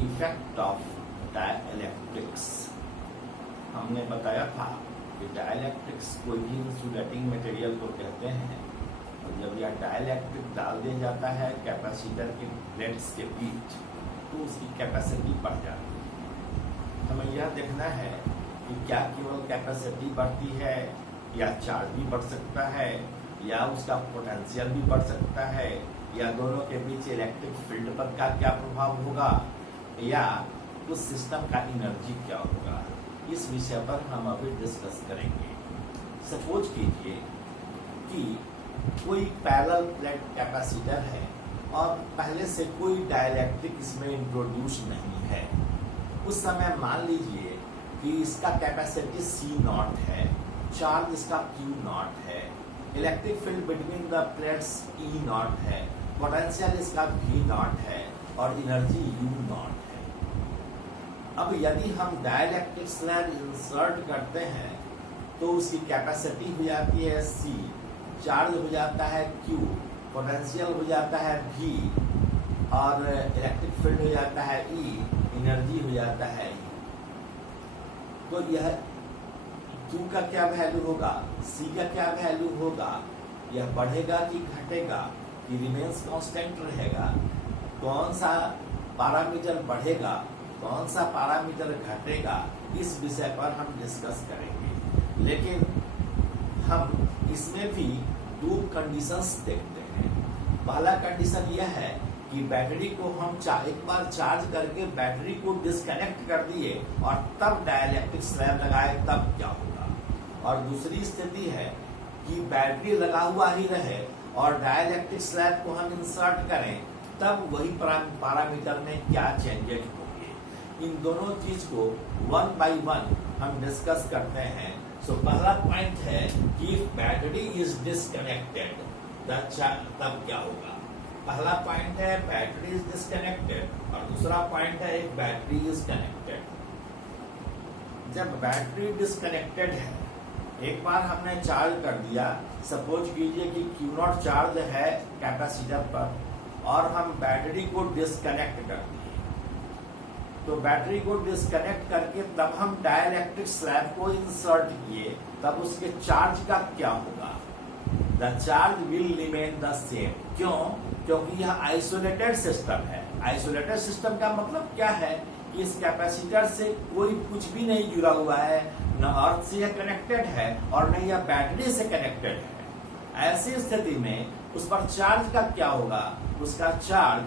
Effect of dielectrics. हमने बताया था कि डाइलेक्ट्रिक्स कोई भी इंसुलेटिंग मटेरियल को कहते हैं, और जब यह डाइलेक्ट्रिक डाल दिया जाता है कैपेसिटर के प्लेट्स के बीच तो उसकी कैपेसिटी बढ़ जाती है। हमें यह देखना है कि क्या केवल कैपेसिटी बढ़ती है या चार्ज भी बढ़ सकता है या उसका पोटेंशियल भी बढ़ सकता है, या दोनों के बीच इलेक्ट्रिक फील्ड पर का क्या प्रभाव होगा, या उस सिस्टम का एनर्जी क्या होगा। इस विषय पर हम अभी डिस्कस करेंगे। सपोज कीजिए कि कोई पैरेलल प्लेट कैपेसिटर है और पहले से कोई डाइलेक्ट्रिक इसमें इंट्रोड्यूस नहीं है। उस समय मान लीजिए कि इसका कैपेसिटी C0 है, चार्ज इसका Q0 है, electric field between the plates E0 है, पोटेंशियल इसका V0 है और एनर्जी U0 है। अब यदि हम डाइलेक्ट्रिक स्लैब इंसर्ट करते हैं तो उसकी कैपेसिटी हो जाती है C, चार्ज हो जाता है Q, पोटेंशियल हो जाता है V और इलेक्ट्रिक फील्ड हो जाता है E, एनर्जी हो जाता है E। तो यह Q का क्या वैल्यू होगा, C का क्या वैल्यू होगा, यह बढ़ेगा कि घटेगा कि रिमेन्स कांस्टेंट रहेगा, कौन सा पैरामीटर बढ़ेगा कौन सा पैरामीटर घटेगा, इस विषय पर हम डिस्कस करेंगे। लेकिन हम इसमें भी दो कंडीशंस देखते हैं। पहला कंडीशन यह है कि बैटरी को हम एक बार चार्ज करके बैटरी को डिस्कनेक्ट कर दिए और तब डाइलेक्ट्रिक स्लैब लगाए तब क्या होगा, और दूसरी स्थिति है कि बैटरी लगा हुआ ही रहे और डाइलेक्ट्रिक स्लैब को हम इंसर्ट करें तब वही पैरामीटर में क्या चेंजेस होंगे। इन दोनों चीज को वन बाय वन हम डिस्कस करते हैं। सो पहला पॉइंट है कि बैटरी इज डिस्कनेक्टेड तब क्या होगा। पहला पॉइंट है बैटरी इज डिस्कनेक्टेड और दूसरा पॉइंट है बैटरी इज कनेक्टेड। जब बैटरी डिस्कनेक्टेड है, एक बार हमने चार्ज कर दिया, सपोज कीजिए कि Q0 चार्ज है कैपेसिटर पर और हम बैटरी को डिस्कनेक्ट कर दिए, तो बैटरी को डिस्कनेक्ट करके तब हम डाइलेक्ट्रिक स्लैब को इंसर्ट किए, तब उसके चार्ज का क्या होगा। The charge will remain the same. क्यों? क्योंकि यह आइसोलेटेड सिस्टम है। आइसोलेटेड सिस्टम का मतलब क्या है कि इस कैपेसिटर से कोई कुछ भी नहीं जुड़ा हुआ है, न अर्थ से यह कनेक्टेड है और न यह बैटरी से कनेक्टेड है। ऐसी स्थिति में उस पर चार्ज का क्या होगा, उसका चार्ज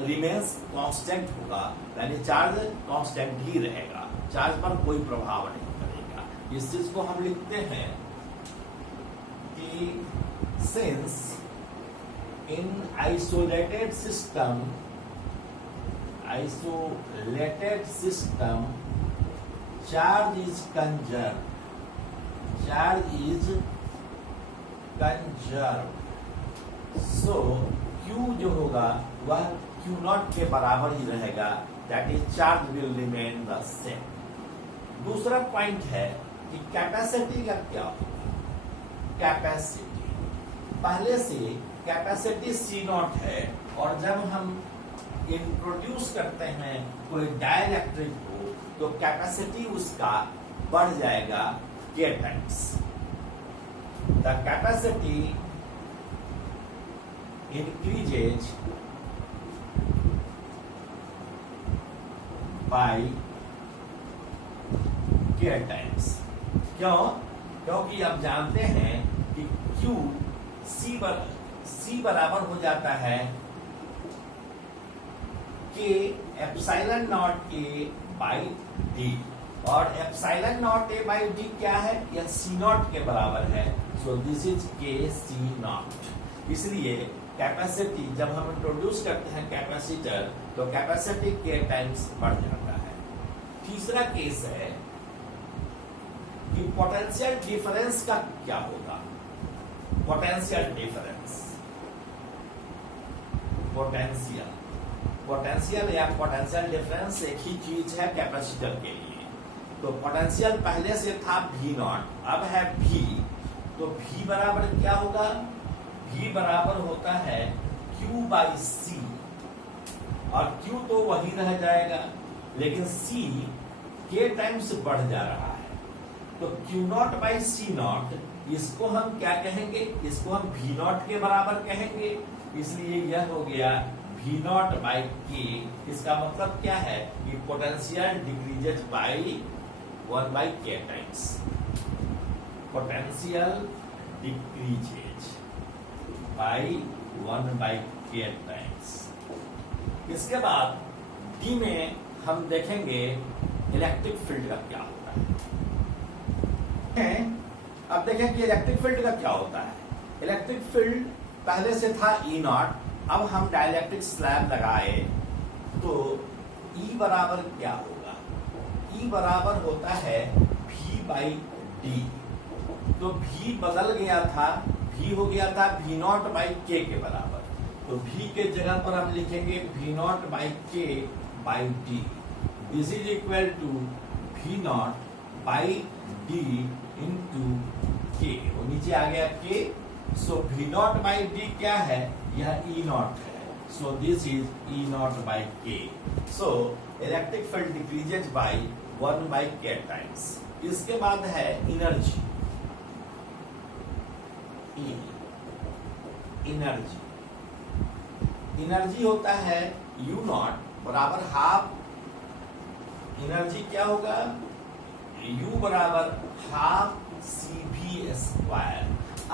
रिमेन्स कांस्टेंट होगा, यानी चार्ज कांस्टेंट ही रहेगा, चार्ज पर कोई प्रभाव नहीं पड़ेगा। इस चीज को हम लिखते हैं कि since in isolated system charge is conserve, so Q जो होगा वह Q0 के बराबर ही रहेगा, that is charge will remain the same. दूसरा पॉइंट है कि कैपेसिटी का क्या होगा। कैपेसिटी पहले से कैपेसिटी C0 है और जब हम इंट्रोड्यूस करते हैं कोई डाइलेक्ट्रिक को तो कैपेसिटी उसका बढ़ जाएगा K times. The capacity increases by K times। क्यों? क्योंकि आप जानते हैं कि Q C बराबर हो जाता है K epsilon naught A by D, और epsilon naught A by D क्या है, यह C0 के बराबर है। So this is K C0। इसलिए कैपेसिटी जब हम इंट्रोड्यूस करते हैं कैपेसिटर तो कैपेसिटी K टाइम्स बढ़ जाता है। तीसरा केस है कि पोटेंशियल डिफरेंस का क्या होगा। पोटेंशियल डिफरेंस, पोटेंशियल या पोटेंशियल डिफरेंस एक ही चीज है कैपेसिटर के लिए। तो पोटेंशियल पहले से था V0, अब है V, तो V बराबर क्या होगा, V बराबर होता है Q बाई C। और Q तो वही रह जाएगा, लेकिन C K टाइम्स बढ़ जा रहा है। तो Q0 बाई C0, इसको हम क्या कहेंगे? इसको हम V0 के बराबर कहेंगे। इसलिए यह हो गया V0 बाई K। इसका मतलब क्या है कि potential decreases by 1 by K times. Potential decreases by 1 by K times. इसके बाद डी में हम देखेंगे इलेक्ट्रिक फील्ड का क्या होता है। अब देखें कि इलेक्ट्रिक फील्ड का क्या होता है। इलेक्ट्रिक फील्ड पहले से था E0, अब हम डाइलेक्ट्रिक स्लैब लगाए तो E बराबर क्या होगा? E बराबर होता है V बाई डी। तो V बदल गया था, V हो गया था V0 बाई K के बराबर। तो V के जगह पर हम लिखेंगे V0 by K by D. This is equal to V0 by D into K। वो नीचे आ गया K। So V0 by D क्या है? यह E0 है। So this is E0 by K। So electric field decreases by 1 by K times. इसके बाद है एनर्जी। एनर्जी एनर्जी होता है U0 बराबर हाफ। एनर्जी क्या होगा? U बराबर हाफ CV स्क्वायर।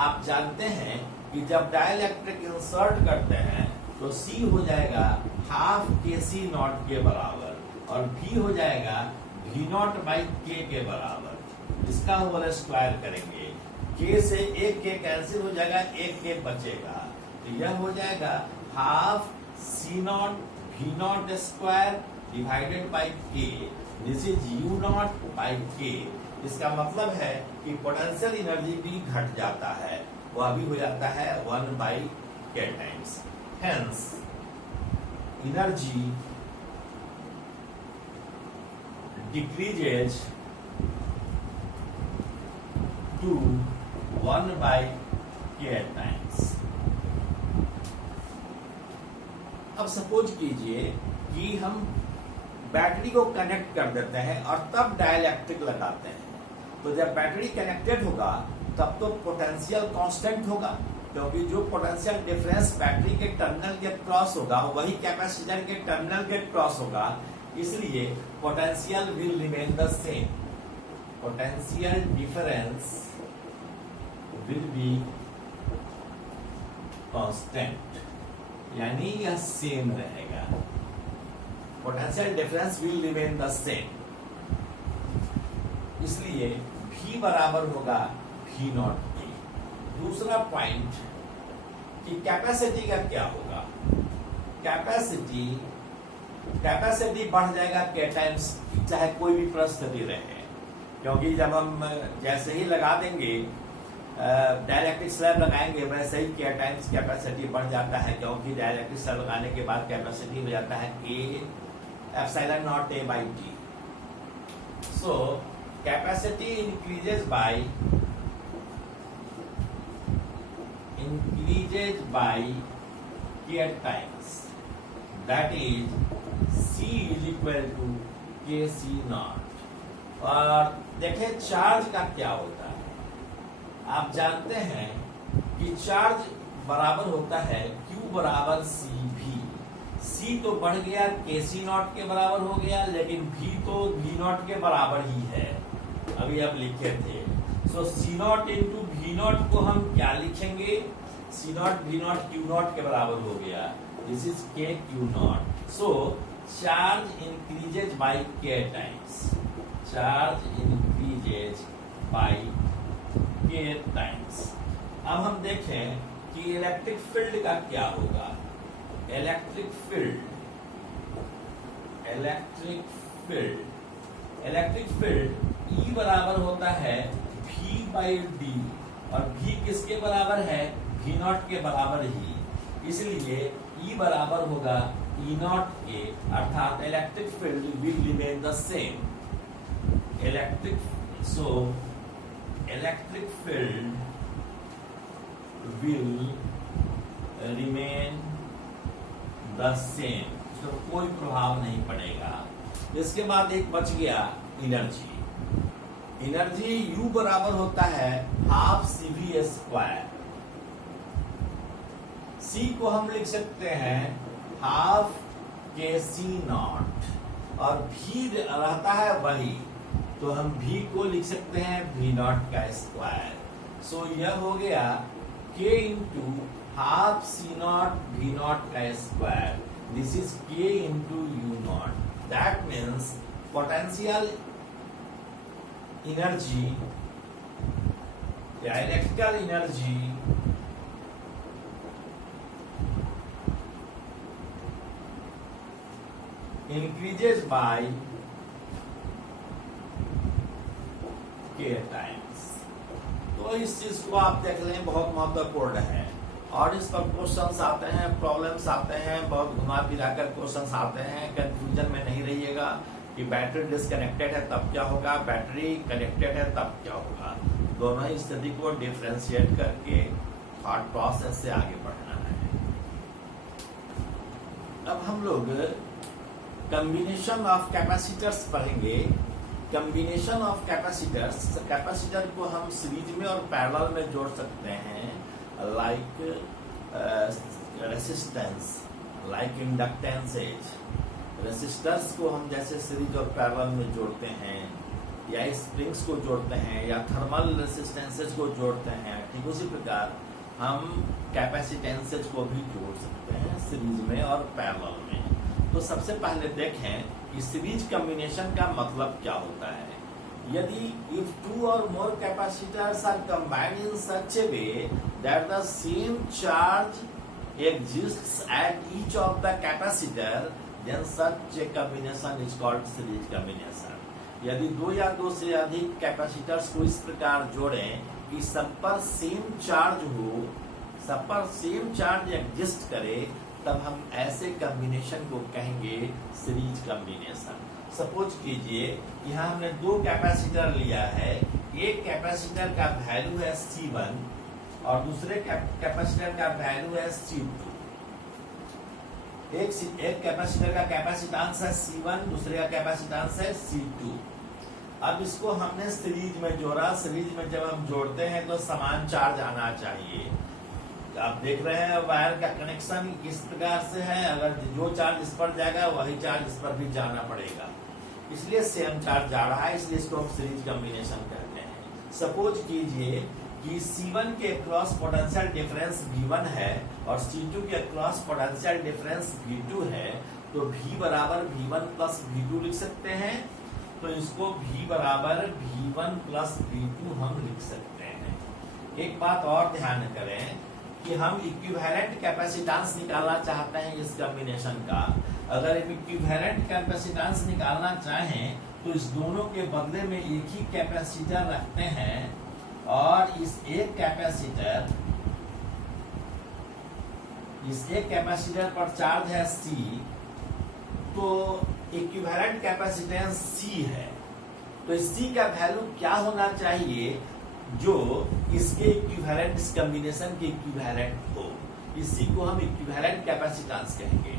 आप जानते हैं कि जब डाइलेक्ट्रिक इंसर्ट करते हैं तो C हो जाएगा हाफ KC0 के बराबर और V हो जाएगा V0 बाई K के बराबर। इसका होल स्क्वायर करेंगे, K से एक K कैंसिल हो जाएगा, एक K बचेगा। तो यह हो जाएगा half C0 V0 square divided by K। This is U0 by K। इसका मतलब है कि पोटेंशियल एनर्जी भी घट जाता है, वह भी हो जाता है 1 by K times. Hence energy decreases to 1 by K times. अब सपोज कीजिए कि हम बैटरी को कनेक्ट कर देते हैं और तब डाइलेक्ट्रिक लगाते हैं। तो जब बैटरी कनेक्टेड होगा तब तो पोटेंशियल कांस्टेंट होगा, क्योंकि जो पोटेंशियल डिफरेंस बैटरी के टर्मिनल के क्रॉस होगा वही कैपेसिटर के टर्मिनल के क्रॉस होगा। इसलिए potential will remain the same. Potential difference will be constant, यानी यह सेम रहेगा। Potential difference will remain the same. इसलिए V बराबर होगा V0 के। दूसरा पॉइंट कि कैपेसिटी का क्या होगा। कैपेसिटी बढ़ जाएगा K टाइम्स, चाहे कोई भी परिस्थिति रहे, क्योंकि जब हम जैसे ही लगा देंगे डाइलेक्ट्रिक स्लैब लगाएंगे वैसे ही K टाइम्स कैपेसिटी बढ़ जाता है, क्योंकि डाइलेक्ट्रिक स्लैब लगाने के बाद कैपेसिटी हो जाता है A epsilon naught A by T। So capacity increases by K times, that is C is equal to KC0। और देखें चार्ज का क्या होता है। आप जानते हैं कि चार्ज बराबर होता है Q बराबर CV। C तो बढ़ गया KC0 के बराबर हो गया, लेकिन V तो V0 के बराबर ही है, अभी आप लिखे थे। सो C0 इंटू V0 को हम क्या लिखेंगे? C0 V0 Q0 के बराबर हो गया। This is K Q0। So charge increases by K times. Charge increases by K times. अब हम देखें कि इलेक्ट्रिक फील्ड का क्या होगा। इलेक्ट्रिक फील्ड E बराबर होता है V बाई डी, और V किसके बराबर है? V0 के बराबर ही। इसलिए E बराबर होगा E0 के, अर्थात electric field will remain the same. Electric field will remain the same. Capacitor पर कोई प्रभाव नहीं पड़ेगा। इसके बाद एक बच गया एनर्जी। एनर्जी U बराबर होता है हाफ CV स्क्वायर। C को हम लिख सकते हैं हाफ KC नॉट और V रहता है वही, तो हम V को लिख सकते हैं V नॉट का स्क्वायर। सो यह हो गया K into half C naught V naught का square. This is K into U naught. That means potential energy या electrical energy increases by K times। तो इस चीज को आप देख लें, बहुत महत्वपूर्ण है और इस पर क्वेश्चंस आते हैं, प्रॉब्लम्स आते हैं, बहुत घुमा फिरा कर क्वेश्चंस आते हैं। कंफ्यूजन में नहीं रहिएगा कि बैटरी डिस्कनेक्टेड है तब क्या होगा, बैटरी कनेक्टेड है तब क्या होगा। दोनों ही स्थिति को डिफरेंशिएट करके थॉट प्रोसेस से आगे बढ़ना है। अब हम लोग कॉम्बिनेशन ऑफ कैपेसिटर्स पढ़ेंगे। कॉम्बिनेशन ऑफ कैपेसिटर्स, कैपेसिटर को हम सीरीज में और पैरेलल में जोड़ सकते हैं, like resistance, like inductances. Resistors को हम जैसे सीरीज और पैरेलल में जोड़ते हैं, या स्प्रिंग्स को जोड़ते हैं, या थर्मल रेसिस्टेंसेज को जोड़ते हैं, ठीक उसी प्रकार हम कैपेसिटेंसेज को भी जोड़ सकते हैं सीरीज में और पैरेलल में। तो सबसे पहले देखें कि सीरीज कॉम्बिनेशन का मतलब क्या होता है। यदि if two or more capacitors are combined in such a way that the same charge exists at each of the capacitor, then such a combination is called series combination। यदि दो या दो से अधिक कैपेसिटर्स को इस प्रकार जोड़ें कि सब पर सेम चार्ज हो, सब पर सेम चार्ज एग्जिस्ट करे, तब हम ऐसे कॉम्बिनेशन को कहेंगे सीरीज कॉम्बिनेशन। सपोज कीजिए यहाँ हमने दो कैपेसिटर लिया है, एक कैपेसिटर का वैल्यू है C1 और दूसरे कैपेसिटर का वैल्यू है C2। एक कैपेसिटर का कैपेसिटेंस है C1, दूसरे का कैपेसिटेंस है C2। अब इसको हमने सीरीज में जोड़ा। सीरीज में जब हम जोड़ते हैं तो समान चार्ज आना चाहिए। आप देख रहे हैं वायर का कनेक्शन किस प्रकार से है, अगर जो चार्ज इस पर जाएगा वही चार्ज इस पर भी जाना पड़ेगा, इसलिए सेम चार्ज जा रहा है, इसलिए इसको हम सीरीज कॉम्बिनेशन कहते हैं। सपोज कीजिए कि C1 के क्रॉस पोटेंशियल डिफरेंस V1 है और C2 के क्रॉस पोटेंशियल डिफरेंस V2 है, तो V बराबर V1 प्लस V2 लिख सकते हैं। तो इसको V बराबर V1 प्लस V2 हम लिख सकते हैं। एक बात और ध्यान करें कि हम इक्विवेलेंट कैपेसिटेंस निकालना चाहते हैं इस कॉम्बिनेशन का। अगर इक्विवेलेंट कैपेसिटेंस निकालना चाहें तो इस दोनों के बदले में एक ही कैपेसिटर रखते हैं और इस एक कैपेसिटर पर चार्ज है C, तो इक्विवेलेंट कैपेसिटेंस C है। तो इस C का वैल्यू क्या होना चाहिए जो इसके इक्विवेलेंट, इस कॉम्बिनेशन के इक्विवेलेंट हो। इसी को हम इक्विवेलेंट कैपेसिटेंस कहेंगे।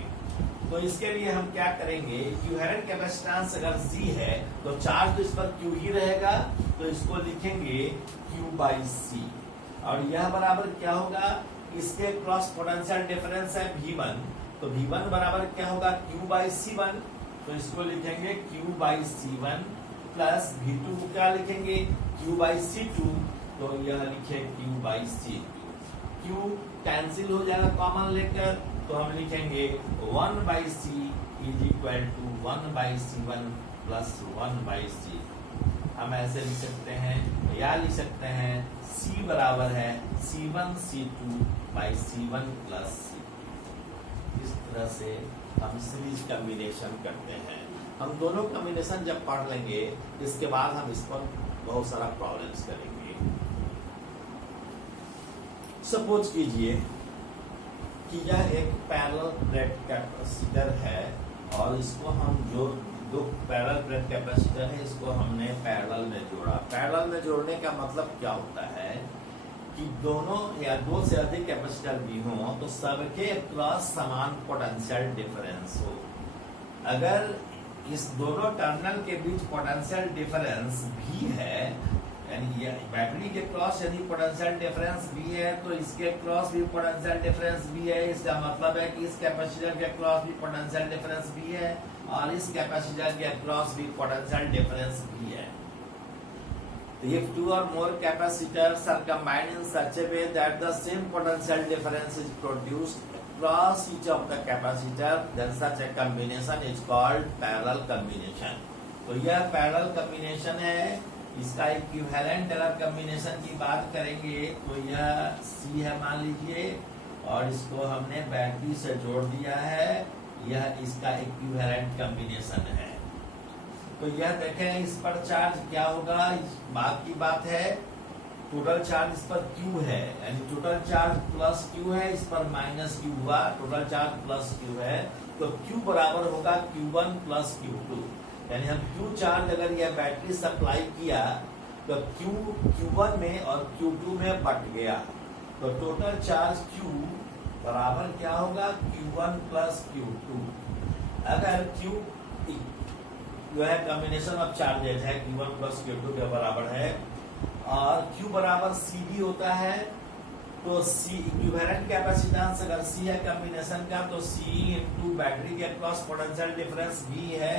तो इसके लिए हम क्या करेंगे, इक्विवेलेंट कैपेसिटेंस अगर C है तो चार्ज तो इस पर Q ही रहेगा, तो इसको लिखेंगे Q बाई C। और यह बराबर क्या होगा, इसके क्रॉस पोटेंशियल डिफरेंस है V1, तो V1 बराबर क्या होगा Q बाई C1, तो इसको लिखेंगे Q by C1 plus V2 को क्या लिखेंगे Q बाई C2, तो यह लिखे Q by C2। Q cancel हो जाएगा कॉमन लेकर, तो हम लिखेंगे 1 by C is equal to 1 by C1 plus 1 by C2। हम ऐसे लिख सकते हैं, या लिख सकते हैं C बराबर है C1 C2 by C1 plus C2। इस तरह से हम सीरीज कॉम्बिनेशन करते हैं। हम दोनों कॉम्बिनेशन जब पढ़ लेंगे, इसके बाद हम इस पर बहुत सारा प्रॉब्लम्स करेंगे। सपोज कीजिए कि यह एक पैरेलल प्लेट कैपेसिटर है और इसको हम जो दो पैरेलल प्लेट कैपेसिटर है इसको हमने पैरेलल में जोड़ा। पैरेलल में जोड़ने का मतलब क्या होता है कि दोनों या दो से अधिक कैपेसिटर भी हों तो सबके क्रॉस समान पोटेंशियल डिफरेंस हो। अगर इस दोनों टर्मिनल के बीच पोटेंशियल डिफरेंस भी है, यानी ये बैटरी के क्रॉस यदि पोटेंशियल डिफरेंस भी है तो इसके क्रॉस भी पोटेंशियल डिफरेंस भी है। इसका मतलब है कि इस कैपेसिटर के क्रॉस भी पोटेंशियल डिफरेंस भी है और इस कैपेसिटर के क्रॉस भी पोटेंशियल डिफरेंस भी है। If two or more capacitors are combined in such a way that the same potential difference is produced across each of the capacitor, then such a combination is called parallel combination. तो यह parallel combination है। इसका equivalent अगर combination की बात करेंगे तो यह C है मान लीजिए, और इसको हमने बैटरी से जोड़ दिया है, यह इसका इक्विवेलेंट कॉम्बिनेशन है। तो यह देखें इस पर चार्ज क्या होगा, इस बात की बात है टोटल चार्ज इस पर Q है, यानी टोटल चार्ज प्लस Q है, इस पर माइनस Q हुआ, टोटल चार्ज प्लस Q है, तो Q बराबर होगा Q1 प्लस Q2। यानी हम Q चार्ज अगर यह बैटरी सप्लाई किया तो Q1 में और Q2 में बट गया, तो टोटल चार्ज Q बराबर क्या होगा Q1 प्लस Q2। अगर Q जो है कॉम्बिनेशन ऑफ चार्जेज है Q1 प्लस Q2 के बराबर है, और Q बराबर C भी होता है, तो C इक्विवेलेंट कैपेसिटेंस अगर C है कॉम्बिनेशन का तो C इनटू बैटरी के क्रॉस पोटेंशियल डिफरेंस भी है,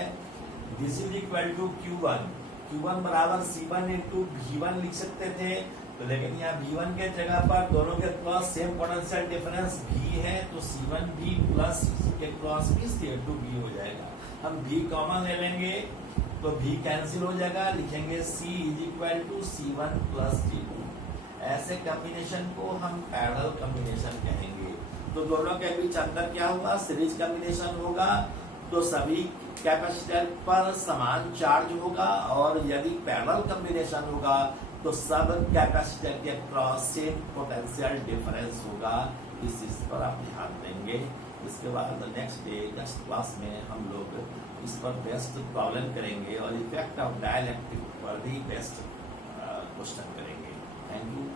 this is equal to Q1 बराबर C1 इनटू V1 लिख सकते थे, तो लेकिन यहाँ V1 के जगह पर दोनों के क्रॉस सेम पोटेंशियल डिफरेंस भी है, तो C1 भी प्लस के क्रॉस भी C2 भी हो जाएगा। हम V कॉमन ले लेंगे तो V कैंसिल हो जाएगा, लिखेंगे C is equal to C1 plus C2। ऐसे कॉम्बिनेशन को हम पैरेलल कॉम्बिनेशन कहेंगे। तो दोनों के बीच अंतर क्या होगा, सीरीज कॉम्बिनेशन होगा, तो सभी कैपेसिटर पर समान चार्ज होगा, और यदि पैरेलल कॉम्बिनेशन होगा तो सब कैपेसिटर के क्रॉस सेम पोटेंशियल डिफरेंस होगा। इस चीज पर आप ध्यान देंगे। इसके बाद नेक्स्ट क्लास में हम लोग इस पर बेस्ट प्रॉब्लम करेंगे और इफेक्ट ऑफ डाइलेक्ट्रिक पर भी बेस्ट क्वेश्चन करेंगे। Thank you.